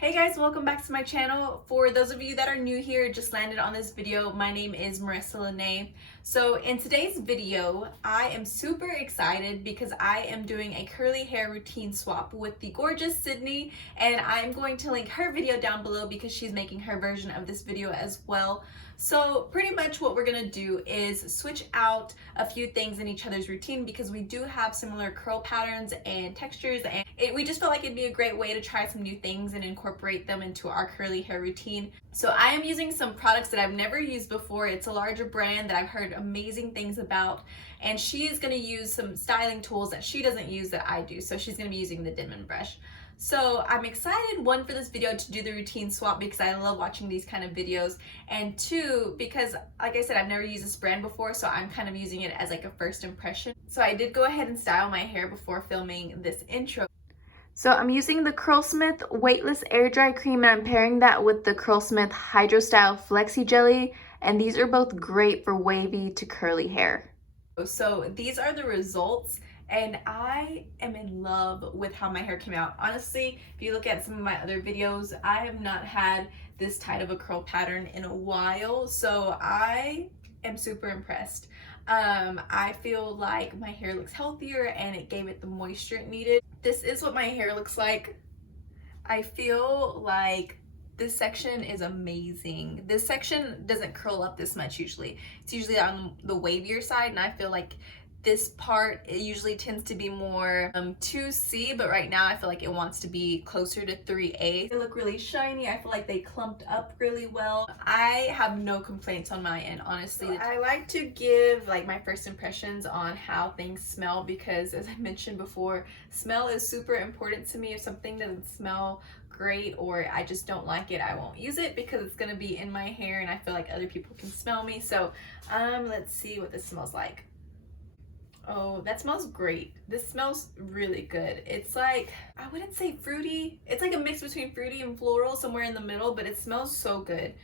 Hey guys, welcome back to my channel. For those of you that are new here, just landed on this video, my name is Marissa Lene. So in today's video, I am super excited because I am doing a curly hair routine swap with the gorgeous Sydney, and I'm going to link her video down below because she's making her version of this video as well. So pretty much what we're gonna do is switch out a few things in each other's routine because we do have similar curl patterns and textures, and we just felt like it'd be a great way to try some new things and incorporate them into our curly hair routine. So I am using some products that I've never used before. It's a larger brand that I've heard amazing things about, and she is gonna use some styling tools that she doesn't use that I do. So she's gonna be using the Denman brush. So I'm excited, one, for this video to do the routine swap because I love watching these kind of videos, and two, because like I said, I've never used this brand before, so I'm kind of using it as like a first impression. So I did go ahead and style my hair before filming this intro. So I'm using the Curlsmith Weightless Air Dry Cream, and I'm pairing that with the Curlsmith Hydro Style Flexi Jelly, and these are both great for wavy to curly hair. So these are the results, and I am in love with how my hair came out. Honestly, if you look at some of my other videos, I have not had this tight of a curl pattern in a while, so I am super impressed. I feel like my hair looks healthier and it gave it the moisture it needed. This is what my hair looks like. I feel like this section is amazing. This section doesn't curl up this much usually. It's usually on the wavier side, and I feel like this part, it usually tends to be more 2C, but right now I feel like it wants to be closer to 3A. They look really shiny. I feel like they clumped up really well. I have no complaints on my end, honestly. So I like to give like my first impressions on how things smell because, as I mentioned before, smell is super important to me. If something doesn't smell great or I just don't like it, I won't use it because it's gonna be in my hair and I feel like other people can smell me. So let's see what this smells like. Oh, that smells great. This smells really good. It's like, I wouldn't say fruity. It's like a mix between fruity and floral, somewhere in the middle, but it smells so good.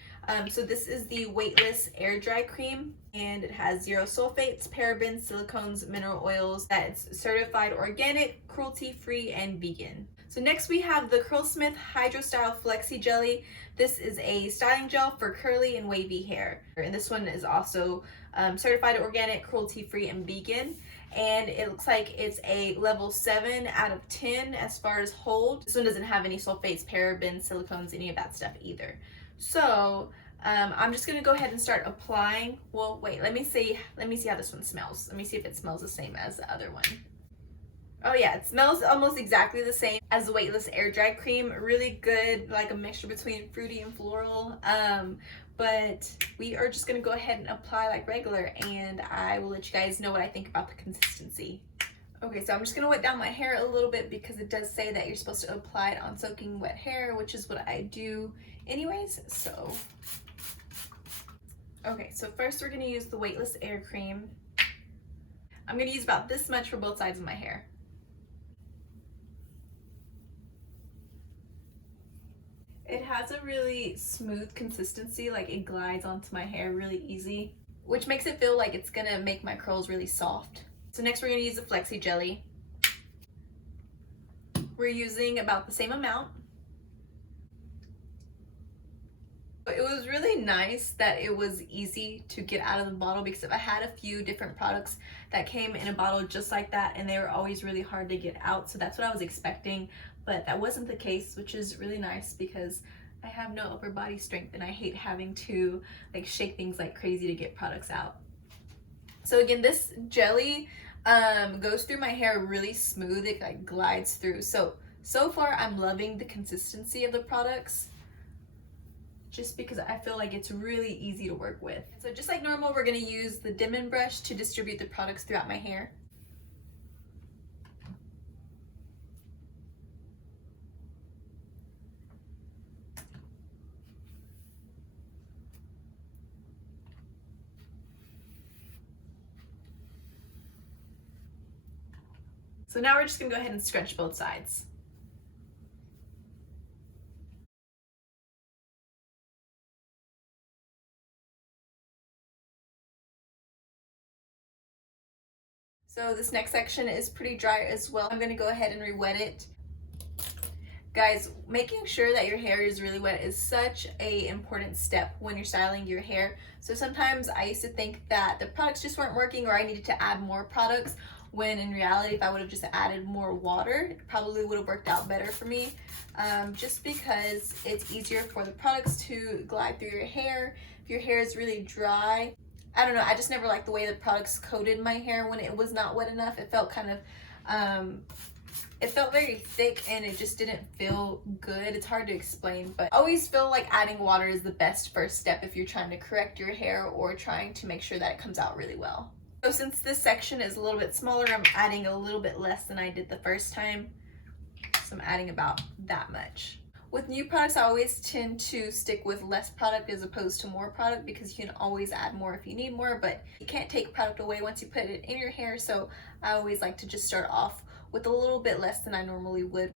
So this is the Weightless Air Dry Cream, and it has 0 sulfates, parabens, silicones, mineral oils. That's certified organic, cruelty-free, and vegan. So next we have the Curlsmith Hydro Style Flexi Jelly. This is a styling gel for curly and wavy hair. And this one is also certified organic, cruelty-free, and vegan. And it looks like it's a level 7 out of 10 as far as hold. This one doesn't have any sulfates, parabens, silicones, any of that stuff either. So I'm just gonna go ahead and start applying. Well, wait, let me see how this one smells. Let me see if it smells the same as the other one. Oh yeah, it smells almost exactly the same as the Weightless Air Dry Cream. Really good, like a mixture between fruity and floral. But we are just gonna go ahead and apply like regular, and I will let you guys know what I think about the consistency. Okay, so I'm just gonna wet down my hair a little bit because it does say that you're supposed to apply it on soaking wet hair, which is what I do anyways, so. Okay, so first we're gonna use the Weightless Air Cream. I'm gonna use about this much for both sides of my hair. It has a really smooth consistency, like it glides onto my hair really easy, which makes it feel like it's gonna make my curls really soft. So next we're gonna use the Flexi Jelly. We're using about the same amount. It was really nice that it was easy to get out of the bottle because I had a few different products that came in a bottle just like that and they were always really hard to get out, so that's what I was expecting, but that wasn't the case, which is really nice because I have no upper body strength and I hate having to like shake things like crazy to get products out. So again, this jelly goes through my hair really smooth. It like glides through. So far I'm loving the consistency of the products, just because I feel like it's really easy to work with. So just like normal, we're gonna use the Denman brush to distribute the products throughout my hair. So now we're just gonna go ahead and scrunch both sides. So this next section is pretty dry as well. I'm gonna go ahead and re-wet it. Guys, making sure that your hair is really wet is such a important step when you're styling your hair. So sometimes I used to think that the products just weren't working, or I needed to add more products, when in reality if I would have just added more water, it probably would have worked out better for me. Just because it's easier for the products to glide through your hair. If your hair is really dry, I don't know, I just never liked the way the products coated my hair when it was not wet enough. It felt kind of it felt very thick and it just didn't feel good. It's hard to explain, but I always feel like adding water is the best first step if you're trying to correct your hair or trying to make sure that it comes out really well. So since this section is a little bit smaller, I'm adding a little bit less than I did the first time. So I'm adding about that much. With new products, I always tend to stick with less product as opposed to more product, because you can always add more if you need more, but you can't take product away once you put it in your hair. So I always like to just start off with a little bit less than I normally would.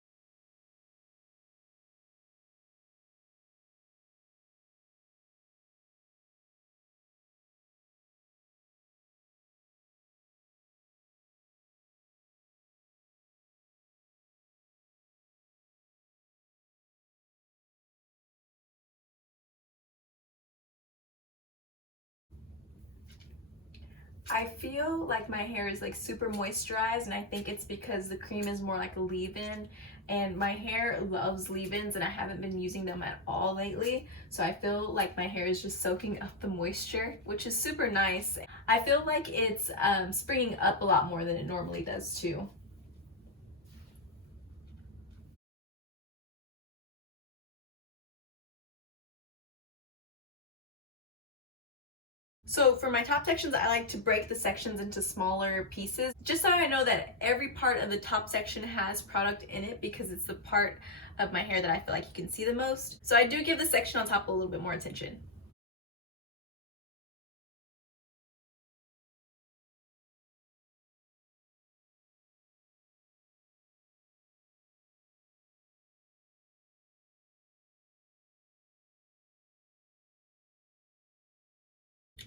I feel like my hair is like super moisturized, and I think it's because the cream is more like a leave-in, and my hair loves leave-ins and I haven't been using them at all lately. So I feel like my hair is just soaking up the moisture, which is super nice. I feel like it's springing up a lot more than it normally does too. So for my top sections, I like to break the sections into smaller pieces, just so I know that every part of the top section has product in it, because it's the part of my hair that I feel like you can see the most. So I do give the section on top a little bit more attention.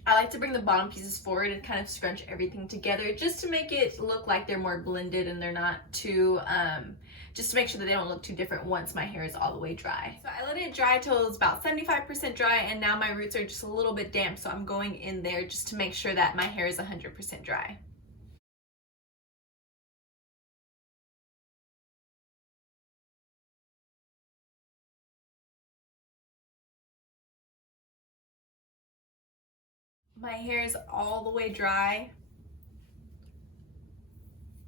I like to bring the bottom pieces forward and kind of scrunch everything together, just to make it look like they're more blended and they're not too, just to make sure that they don't look too different once my hair is all the way dry. So I let it dry till it's about 75% dry, and now my roots are just a little bit damp, so I'm going in there just to make sure that my hair is 100% dry. My hair is all the way dry.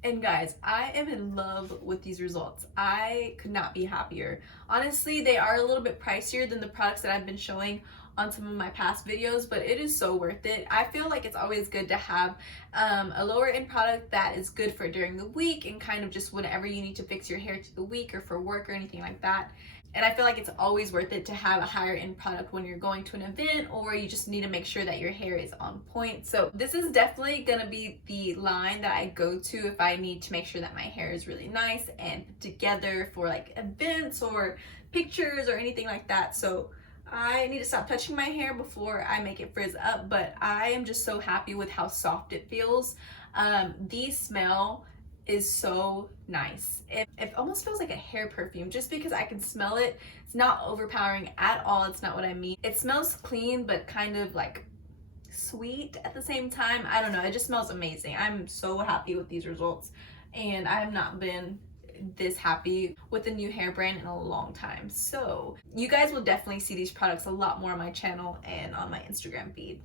And guys, I am in love with these results. I could not be happier. Honestly, they are a little bit pricier than the products that I've been showing on some of my past videos, but it is so worth it. I feel like it's always good to have a lower end product that is good for during the week and kind of just whenever you need to fix your hair to the week or for work or anything like that. And I feel like it's always worth it to have a higher end product when you're going to an event, or you just need to make sure that your hair is on point. So this is definitely gonna be the line that I go to if I need to make sure that my hair is really nice and put together for like events or pictures or anything like that. So I need to stop touching my hair before I make it frizz up, but I am just so happy with how soft it feels. The smell is so nice. It almost feels like a hair perfume, just because I can smell it. It's not overpowering at all. It's not what I mean. It smells clean, but kind of like sweet at the same time. I don't know. It just smells amazing. I'm so happy with these results, and I have not been this happy with a new hair brand in a long time. So you guys will definitely see these products a lot more on my channel and on my Instagram feed.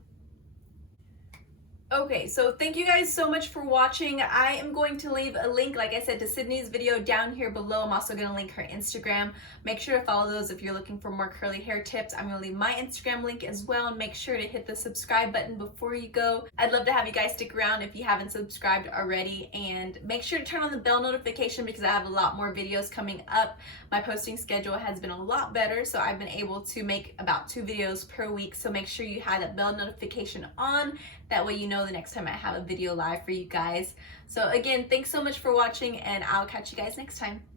Okay, so thank you guys so much for watching. I am going to leave a link, like I said, to Sydney's video down here below. I'm also going to link her Instagram. Make sure to follow those if you're looking for more curly hair tips. I'm going to leave my Instagram link as well, and make sure to hit the subscribe button before you go. I'd love to have you guys stick around if you haven't subscribed already, and make sure to turn on the bell notification because I have a lot more videos coming up. My posting schedule has been a lot better, so I've been able to make about 2 videos per week, so make sure you have that bell notification on. That way you know the next time I have a video live for you guys. So again, thanks so much for watching, and I'll catch you guys next time.